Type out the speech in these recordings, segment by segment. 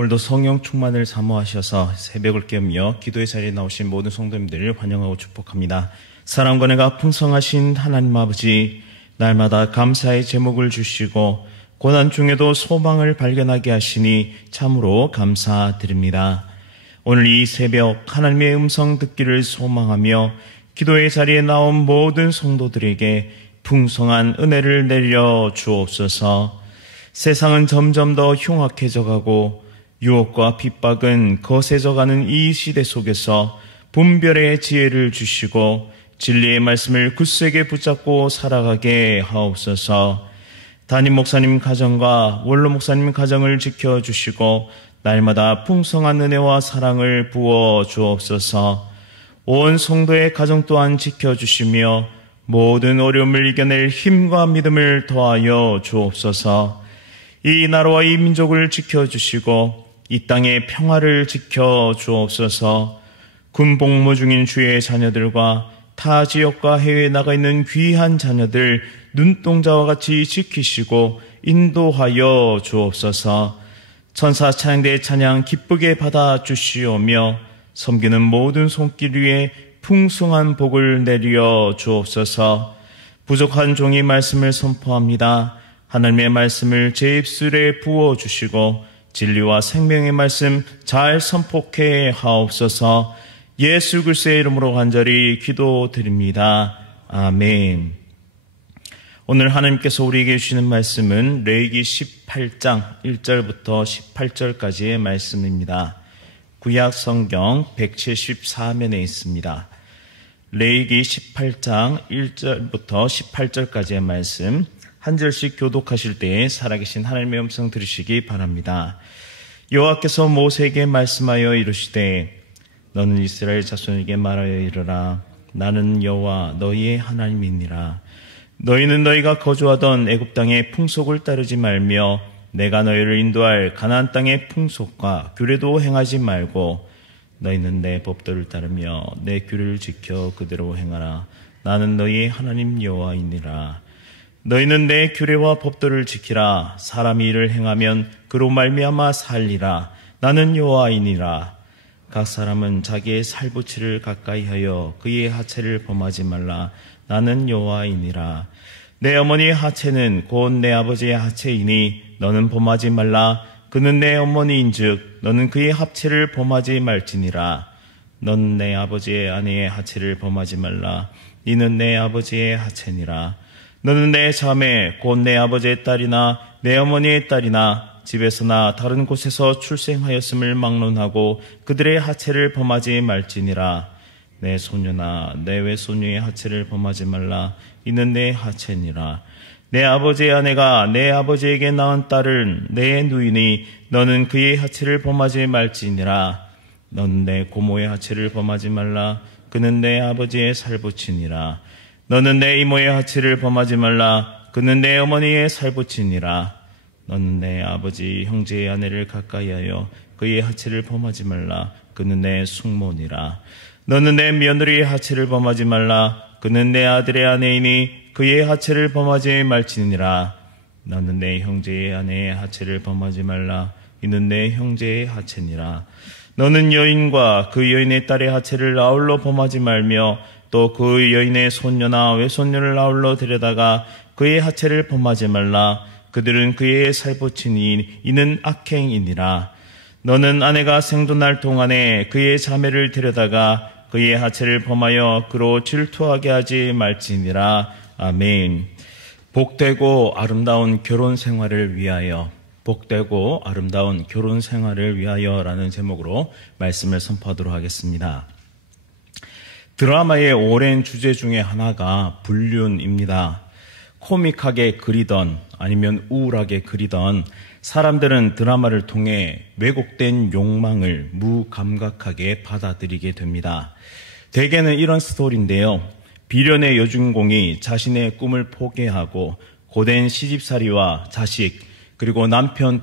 오늘도 성령 충만을 사모하셔서 새벽을 깨우며 기도의 자리에 나오신 모든 성도님들을 환영하고 축복합니다. 사랑과 은혜가 풍성하신 하나님 아버지, 날마다 감사의 제목을 주시고 고난 중에도 소망을 발견하게 하시니 참으로 감사드립니다. 오늘 이 새벽 하나님의 음성 듣기를 소망하며 기도의 자리에 나온 모든 성도들에게 풍성한 은혜를 내려 주옵소서. 세상은 점점 더 흉악해져 가고 유혹과 핍박은 거세져가는 이 시대 속에서 분별의 지혜를 주시고 진리의 말씀을 굳세게 붙잡고 살아가게 하옵소서. 담임 목사님 가정과 원로 목사님 가정을 지켜주시고 날마다 풍성한 은혜와 사랑을 부어 주옵소서. 온 성도의 가정 또한 지켜주시며 모든 어려움을 이겨낼 힘과 믿음을 더하여 주옵소서. 이 나라와 이 민족을 지켜주시고 이 땅의 평화를 지켜 주옵소서. 군 복무 중인 주의 자녀들과 타 지역과 해외에 나가 있는 귀한 자녀들 눈동자와 같이 지키시고 인도하여 주옵소서. 천사 찬양대의 찬양 기쁘게 받아 주시오며 섬기는 모든 손길 위에 풍성한 복을 내려 주옵소서. 부족한 종이 말씀을 선포합니다. 하나님의 말씀을 제 입술에 부어주시고 진리와 생명의 말씀 잘 선포케 하옵소서. 예수 그리스도의 이름으로 간절히 기도드립니다. 아멘. 오늘 하나님께서 우리에게 주시는 말씀은 레위기 18장 1절부터 18절까지의 말씀입니다. 구약 성경 174면에 있습니다. 레위기 18장 1절부터 18절까지의 말씀 한 절씩 교독하실 때에 살아계신 하나님의 음성 들으시기 바랍니다. 여호와께서 모세에게 말씀하여 이르시되 너는 이스라엘 자손에게 말하여 이르라. 나는 여호와 너희의 하나님이니라. 너희는 너희가 거주하던 애굽 땅의 풍속을 따르지 말며 내가 너희를 인도할 가나안 땅의 풍속과 규례도 행하지 말고 너희는 내 법도를 따르며 내 규례를 지켜 그대로 행하라. 나는 너희의 하나님 여호와이니라. 너희는 내 규례와 법도를 지키라. 사람이 이를 행하면 그로 말미암아 살리라. 나는 여호와이니라. 각 사람은 자기의 살부치를 가까이하여 그의 하체를 범하지 말라. 나는 여호와이니라. 내 어머니의 하체는 곧 내 아버지의 하체이니 너는 범하지 말라. 그는 내 어머니인즉 너는 그의 하체를 범하지 말지니라. 너는 내 아버지의 아내의 하체를 범하지 말라. 이는 내 아버지의 하체니라. 너는 내 자매 곧 내 아버지의 딸이나 내 어머니의 딸이나 집에서나 다른 곳에서 출생하였음을 막론하고 그들의 하체를 범하지 말지니라. 내 소녀나 내 외손녀의 하체를 범하지 말라. 이는 내 하체니라. 내 아버지의 아내가 내 아버지에게 낳은 딸은 내 누이니 너는 그의 하체를 범하지 말지니라. 너는 내 고모의 하체를 범하지 말라. 그는 내 아버지의 살부치니라. 너는 내 이모의 하체를 범하지 말라. 그는 내 어머니의 살부치니라. 너는 내 아버지 형제의 아내를 가까이하여 그의 하체를 범하지 말라. 그는 내 숙모니라. 너는 내 며느리의 하체를 범하지 말라. 그는 내 아들의 아내이니 그의 하체를 범하지 말지니라. 너는 내 형제의 아내의 하체를 범하지 말라. 이는 내 형제의 하체니라. 너는 여인과 그 여인의 딸의 하체를 아울러 범하지 말며 또 그 여인의 손녀나 외손녀를 아울러 데려다가 그의 하체를 범하지 말라. 그들은 그의 살부치니 이는 악행이니라. 너는 아내가 생존할 동안에 그의 자매를 데려다가 그의 하체를 범하여 그로 질투하게 하지 말지니라. 아멘. 복되고 아름다운 결혼 생활을 위하여, 복되고 아름다운 결혼 생활을 위하여라는 제목으로 말씀을 선포하도록 하겠습니다. 드라마의 오랜 주제 중에 하나가 불륜입니다. 코믹하게 그리던 아니면 우울하게 그리던 사람들은 드라마를 통해 왜곡된 욕망을 무감각하게 받아들이게 됩니다. 대개는 이런 스토리인데요. 비련의 여주인공이 자신의 꿈을 포기하고 고된 시집살이와 자식 그리고 남편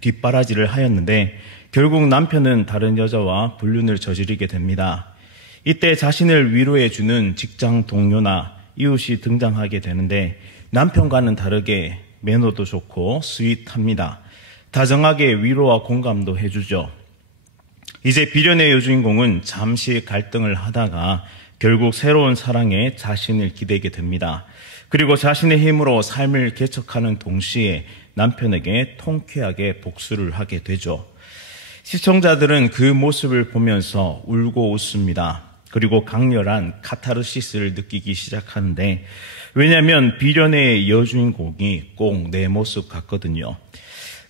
뒷바라지를 하였는데 결국 남편은 다른 여자와 불륜을 저지르게 됩니다. 이때 자신을 위로해주는 직장 동료나 이웃이 등장하게 되는데 남편과는 다르게 매너도 좋고 스윗합니다. 다정하게 위로와 공감도 해주죠. 이제 비련의 여주인공은 잠시 갈등을 하다가 결국 새로운 사랑에 자신을 기대게 됩니다. 그리고 자신의 힘으로 삶을 개척하는 동시에 남편에게 통쾌하게 복수를 하게 되죠. 시청자들은 그 모습을 보면서 울고 웃습니다. 그리고 강렬한 카타르시스를 느끼기 시작하는데, 왜냐하면 비련의 여주인공이 꼭 내 모습 같거든요.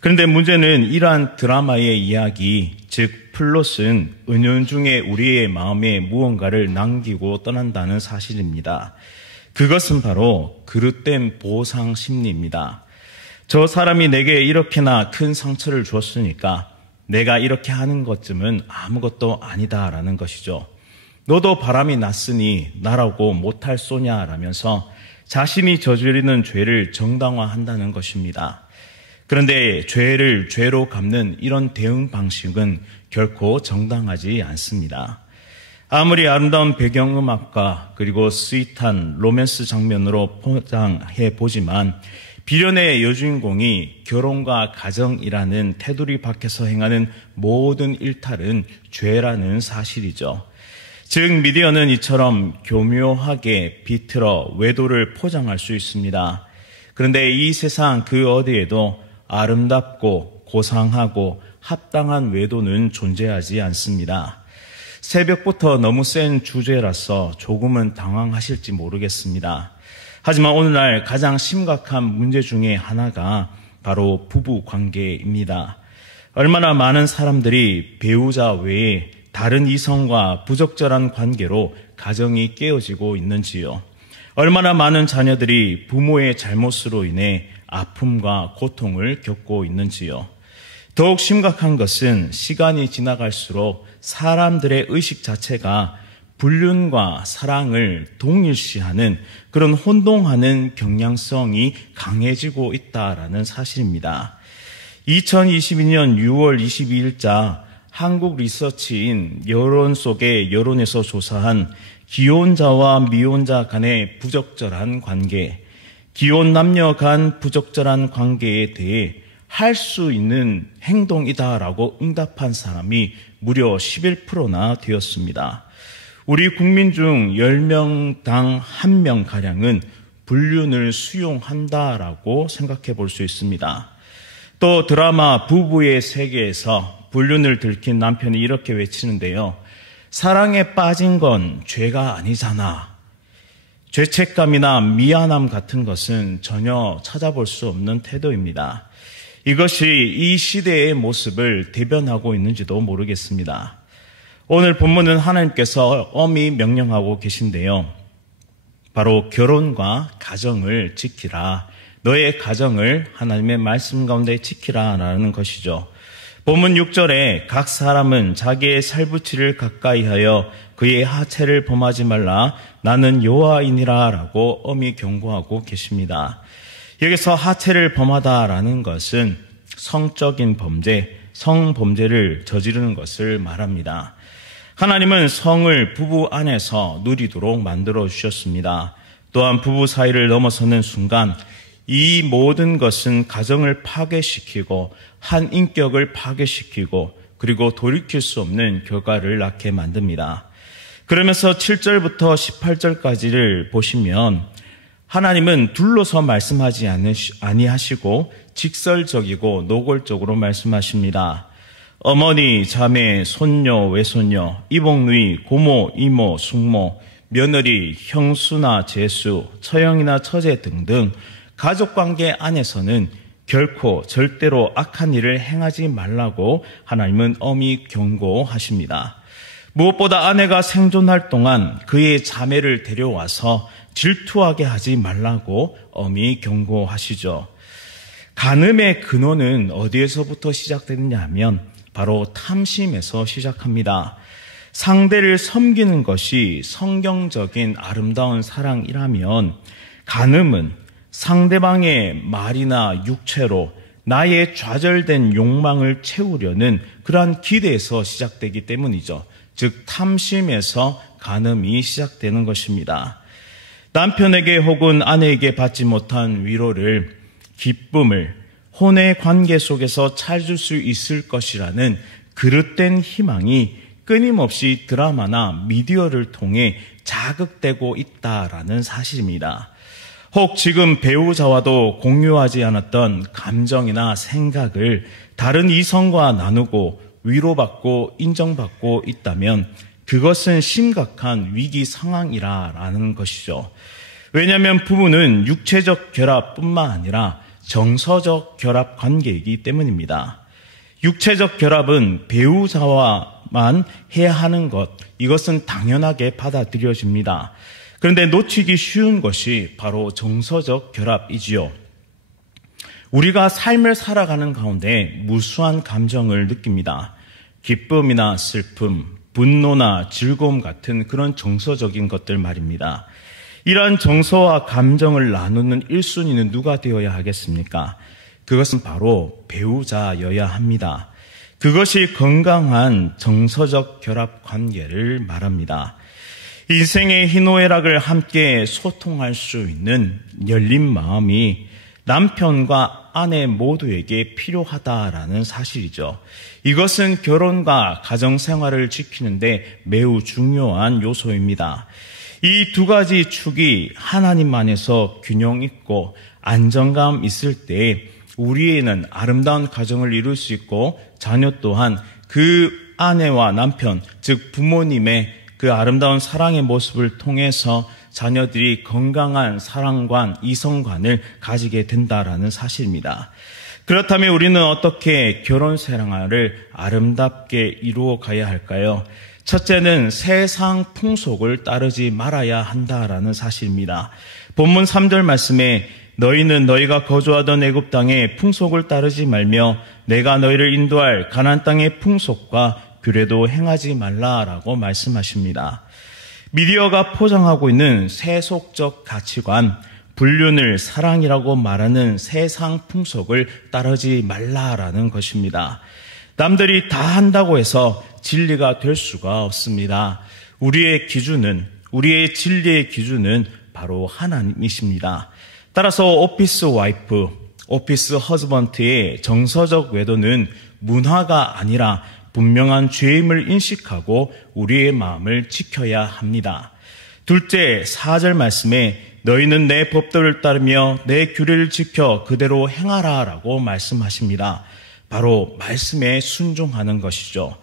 그런데 문제는 이러한 드라마의 이야기, 즉 플롯은 은연중에 우리의 마음에 무언가를 남기고 떠난다는 사실입니다. 그것은 바로 그릇된 보상 심리입니다. 저 사람이 내게 이렇게나 큰 상처를 주었으니까 내가 이렇게 하는 것쯤은 아무것도 아니다라는 것이죠. 너도 바람이 났으니 나라고 못할 소냐라면서 자신이 저지르는 죄를 정당화한다는 것입니다. 그런데 죄를 죄로 갚는 이런 대응 방식은 결코 정당하지 않습니다. 아무리 아름다운 배경음악과 그리고 스윗한 로맨스 장면으로 포장해 보지만 비련의 여주인공이 결혼과 가정이라는 테두리 밖에서 행하는 모든 일탈은 죄라는 사실이죠. 즉 미디어는 이처럼 교묘하게 비틀어 외도를 포장할 수 있습니다. 그런데 이 세상 그 어디에도 아름답고 고상하고 합당한 외도는 존재하지 않습니다. 새벽부터 너무 센 주제라서 조금은 당황하실지 모르겠습니다. 하지만 오늘날 가장 심각한 문제 중에 하나가 바로 부부 관계입니다. 얼마나 많은 사람들이 배우자 외에 다른 이성과 부적절한 관계로 가정이 깨어지고 있는지요. 얼마나 많은 자녀들이 부모의 잘못으로 인해 아픔과 고통을 겪고 있는지요. 더욱 심각한 것은 시간이 지나갈수록 사람들의 의식 자체가 불륜과 사랑을 동일시하는 그런 혼동하는 경향성이 강해지고 있다라는 사실입니다. 2022년 6월 22일자 한국 리서치인 여론 속의 여론에서 조사한 기혼자와 미혼자 간의 부적절한 관계, 기혼 남녀 간 부적절한 관계에 대해 할 수 있는 행동이다라고 응답한 사람이 무려 11%나 되었습니다. 우리 국민 중 10명당 1명가량은 불륜을 수용한다라고 생각해 볼 수 있습니다. 또 드라마 부부의 세계에서 불륜을 들킨 남편이 이렇게 외치는데요. 사랑에 빠진 건 죄가 아니잖아. 죄책감이나 미안함 같은 것은 전혀 찾아볼 수 없는 태도입니다. 이것이 이 시대의 모습을 대변하고 있는지도 모르겠습니다. 오늘 본문은 하나님께서 엄히 명령하고 계신데요. 바로 결혼과 가정을 지키라. 너의 가정을 하나님의 말씀 가운데 지키라 라는 것이죠. 본문 6절에 각 사람은 자기의 살부치를 가까이 하여 그의 하체를 범하지 말라. 나는 여호와이니라 라고 엄히 경고하고 계십니다. 여기서 하체를 범하다라는 것은 성적인 범죄, 성범죄를 저지르는 것을 말합니다. 하나님은 성을 부부 안에서 누리도록 만들어 주셨습니다. 또한 부부 사이를 넘어서는 순간 이 모든 것은 가정을 파괴시키고 한 인격을 파괴시키고 그리고 돌이킬 수 없는 결과를 낳게 만듭니다. 그러면서 7절부터 18절까지를 보시면 하나님은 둘러서 말씀하지 아니하시고 직설적이고 노골적으로 말씀하십니다. 어머니, 자매, 손녀, 외손녀, 이복누이, 고모, 이모, 숙모, 며느리, 형수나 제수, 처형이나 처제 등등 가족관계 안에서는 결코 절대로 악한 일을 행하지 말라고 하나님은 엄히 경고하십니다. 무엇보다 아내가 생존할 동안 그의 자매를 데려와서 질투하게 하지 말라고 엄히 경고하시죠. 간음의 근원은 어디에서부터 시작되느냐 하면 바로 탐심에서 시작합니다. 상대를 섬기는 것이 성경적인 아름다운 사랑이라면 간음은 상대방의 말이나 육체로 나의 좌절된 욕망을 채우려는 그러한 기대에서 시작되기 때문이죠. 즉 탐심에서 간음이 시작되는 것입니다. 남편에게 혹은 아내에게 받지 못한 위로를, 기쁨을 혼의 관계 속에서 찾을 수 있을 것이라는 그릇된 희망이 끊임없이 드라마나 미디어를 통해 자극되고 있다라는 사실입니다. 혹 지금 배우자와도 공유하지 않았던 감정이나 생각을 다른 이성과 나누고 위로받고 인정받고 있다면 그것은 심각한 위기 상황이라는 것이죠. 왜냐하면 부부는 육체적 결합뿐만 아니라 정서적 결합 관계이기 때문입니다. 육체적 결합은 배우자와만 해야 하는 것, 이것은 당연하게 받아들여집니다. 그런데 놓치기 쉬운 것이 바로 정서적 결합이지요. 우리가 삶을 살아가는 가운데 무수한 감정을 느낍니다. 기쁨이나 슬픔, 분노나 즐거움 같은 그런 정서적인 것들 말입니다. 이러한 정서와 감정을 나누는 1순위는 누가 되어야 하겠습니까? 그것은 바로 배우자여야 합니다. 그것이 건강한 정서적 결합 관계를 말합니다. 인생의 희노애락을 함께 소통할 수 있는 열린 마음이 남편과 아내 모두에게 필요하다라는 사실이죠. 이것은 결혼과 가정생활을 지키는데 매우 중요한 요소입니다. 이 두 가지 축이 하나님 안에서 균형 있고 안정감 있을 때 우리에는 아름다운 가정을 이룰 수 있고 자녀 또한 그 아내와 남편, 즉 부모님의 그 아름다운 사랑의 모습을 통해서 자녀들이 건강한 사랑관, 이성관을 가지게 된다라는 사실입니다. 그렇다면 우리는 어떻게 결혼 생활을 아름답게 이루어 가야 할까요? 첫째는 세상 풍속을 따르지 말아야 한다라는 사실입니다. 본문 3절 말씀에 너희는 너희가 거주하던 애굽 땅의 풍속을 따르지 말며 내가 너희를 인도할 가나안 땅의 풍속과 규례도 행하지 말라라고 말씀하십니다. 미디어가 포장하고 있는 세속적 가치관, 불륜을 사랑이라고 말하는 세상 풍속을 따르지 말라라는 것입니다. 남들이 다 한다고 해서 진리가 될 수가 없습니다. 우리의 진리의 기준은 바로 하나님이십니다. 따라서 오피스 와이프, 오피스 허즈번트의 정서적 외도는 문화가 아니라 분명한 죄임을 인식하고 우리의 마음을 지켜야 합니다. 둘째, 4절 말씀에 너희는 내 법도를 따르며 내 규례를 지켜 그대로 행하라 라고 말씀하십니다. 바로 말씀에 순종하는 것이죠.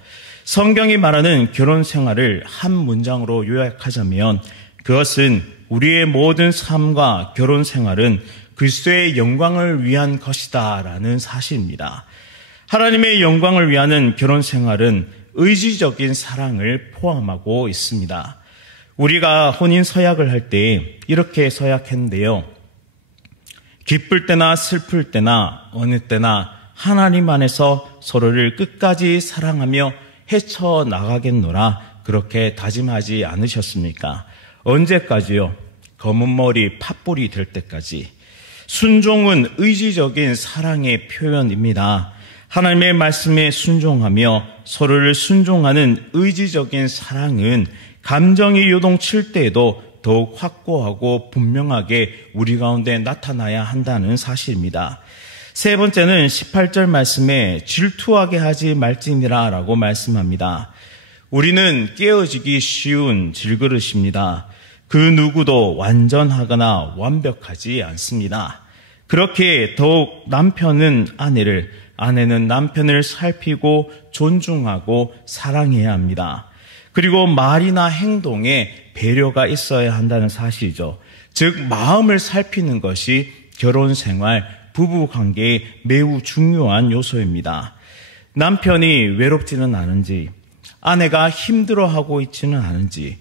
성경이 말하는 결혼 생활을 한 문장으로 요약하자면 그것은 우리의 모든 삶과 결혼 생활은 그리스도의 영광을 위한 것이다 라는 사실입니다. 하나님의 영광을 위하는 결혼 생활은 의지적인 사랑을 포함하고 있습니다. 우리가 혼인 서약을 할 때 이렇게 서약했는데요. 기쁠 때나 슬플 때나 어느 때나 하나님 안에서 서로를 끝까지 사랑하며 헤쳐나가겠노라 그렇게 다짐하지 않으셨습니까? 언제까지요? 검은 머리 팥불이 될 때까지. 순종은 의지적인 사랑의 표현입니다. 하나님의 말씀에 순종하며 서로를 순종하는 의지적인 사랑은 감정이 요동칠 때에도 더욱 확고하고 분명하게 우리 가운데 나타나야 한다는 사실입니다. 세 번째는 18절 말씀에 질투하게 하지 말지니라 라고 말씀합니다. 우리는 깨어지기 쉬운 질그릇입니다. 그 누구도 완전하거나 완벽하지 않습니다. 그렇게 더욱 남편은 아내를, 아내는 남편을 살피고 존중하고 사랑해야 합니다. 그리고 말이나 행동에 배려가 있어야 한다는 사실이죠. 즉 마음을 살피는 것이 결혼생활, 부부관계의 매우 중요한 요소입니다. 남편이 외롭지는 않은지, 아내가 힘들어하고 있지는 않은지,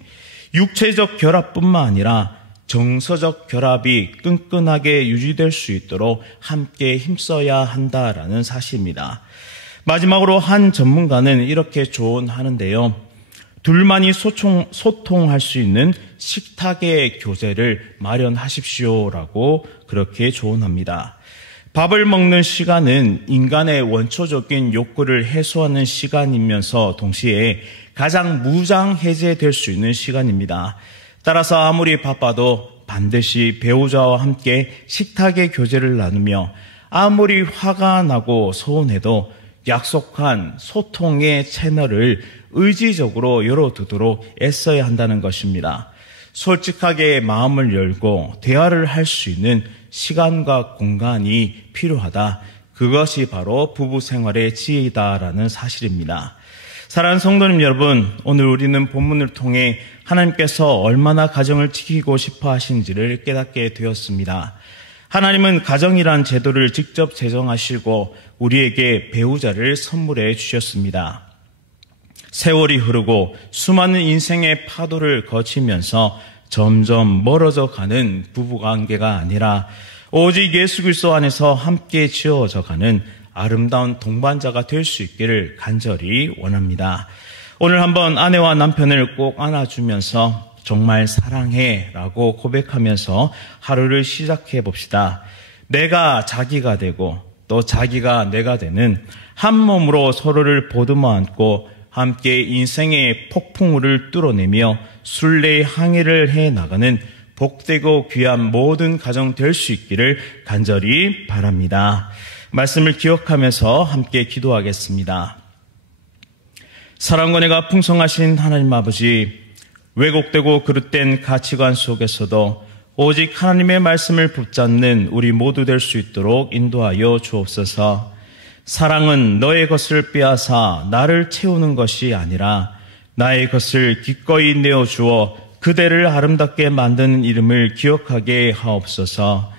육체적 결합뿐만 아니라 정서적 결합이 끈끈하게 유지될 수 있도록 함께 힘써야 한다라는 사실입니다. 마지막으로 한 전문가는 이렇게 조언하는데요. 둘만이 소통할 수 있는 식탁의 교제를 마련하십시오라고 그렇게 조언합니다. 밥을 먹는 시간은 인간의 원초적인 욕구를 해소하는 시간이면서 동시에 가장 무장해제될 수 있는 시간입니다. 따라서 아무리 바빠도 반드시 배우자와 함께 식탁의 교제를 나누며 아무리 화가 나고 서운해도 약속한 소통의 채널을 의지적으로 열어두도록 애써야 한다는 것입니다. 솔직하게 마음을 열고 대화를 할 수 있는 시간과 공간이 필요하다. 그것이 바로 부부 생활의 지혜이다라는 사실입니다. 사랑하는 성도님 여러분, 오늘 우리는 본문을 통해 하나님께서 얼마나 가정을 지키고 싶어 하시는지를 깨닫게 되었습니다. 하나님은 가정이란 제도를 직접 제정하시고 우리에게 배우자를 선물해 주셨습니다. 세월이 흐르고 수많은 인생의 파도를 거치면서 점점 멀어져 가는 부부관계가 아니라 오직 예수 그리스도 안에서 함께 지어져 가는 아름다운 동반자가 될 수 있기를 간절히 원합니다. 오늘 한번 아내와 남편을 꼭 안아주면서 정말 사랑해 라고 고백하면서 하루를 시작해 봅시다. 내가 자기가 되고 또 자기가 내가 되는 한 몸으로 서로를 보듬어 안고 함께 인생의 폭풍우를 뚫어내며 순례의 항해를 해나가는 복되고 귀한 모든 가정 될 수 있기를 간절히 바랍니다. 말씀을 기억하면서 함께 기도하겠습니다. 사랑과 은혜가 풍성하신 하나님 아버지, 왜곡되고 그릇된 가치관 속에서도 오직 하나님의 말씀을 붙잡는 우리 모두 될 수 있도록 인도하여 주옵소서. 사랑은 너의 것을 빼앗아 나를 채우는 것이 아니라 나의 것을 기꺼이 내어주어 그대를 아름답게 만드는 이름을 기억하게 하옵소서.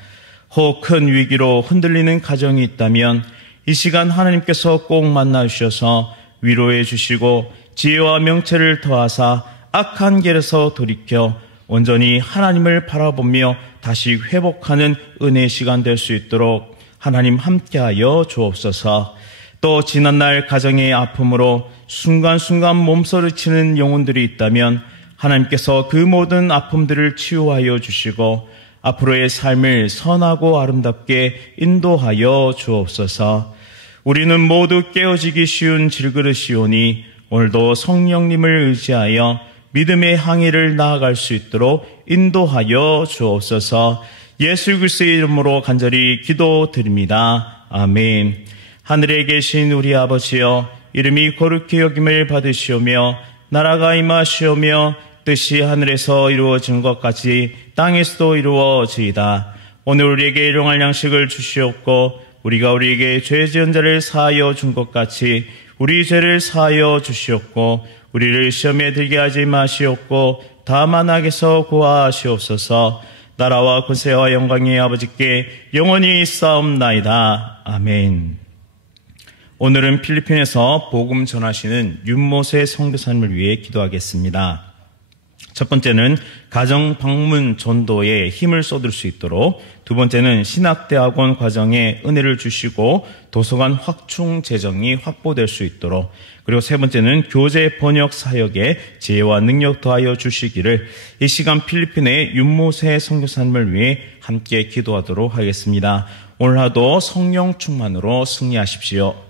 혹 큰 위기로 흔들리는 가정이 있다면 이 시간 하나님께서 꼭 만나주셔서 위로해 주시고 지혜와 명철을 더하사 악한 길에서 돌이켜 온전히 하나님을 바라보며 다시 회복하는 은혜의 시간 될 수 있도록 하나님 함께하여 주옵소서. 또 지난날 가정의 아픔으로 순간순간 몸서리치는 영혼들이 있다면 하나님께서 그 모든 아픔들을 치유하여 주시고 앞으로의 삶을 선하고 아름답게 인도하여 주옵소서. 우리는 모두 깨어지기 쉬운 질그릇이오니 오늘도 성령님을 의지하여 믿음의 항해를 나아갈 수 있도록 인도하여 주옵소서. 예수 그리스도의 이름으로 간절히 기도드립니다. 아멘. 하늘에 계신 우리 아버지여, 이름이 거룩히 여김을 받으시오며 나라가 임하시오며 뜻이 하늘에서 이루어진 것 같이 땅에서도 이루어지이다. 오늘 우리에게 일용할 양식을 주시옵고 우리가 우리에게 죄 지은 자를 사하여 준 것 같이 우리 죄를 사하여 주시옵고 우리를 시험에 들게 하지 마시옵고 다만 악에서 구하시옵소서. 나라와 권세와 영광이 아버지께 영원히 있사옵나이다. 아멘. 오늘은 필리핀에서 복음 전하시는 윤모세 선교사님을 위해 기도하겠습니다. 첫 번째는 가정 방문 전도에 힘을 쏟을 수 있도록, 두 번째는 신학대학원 과정에 은혜를 주시고 도서관 확충 재정이 확보될 수 있도록, 그리고 세 번째는 교재 번역 사역에 지혜와 능력 더하여 주시기를 이 시간 필리핀의 윤모세 선교사님을 위해 함께 기도하도록 하겠습니다. 오늘 하루 성령 충만으로 승리하십시오.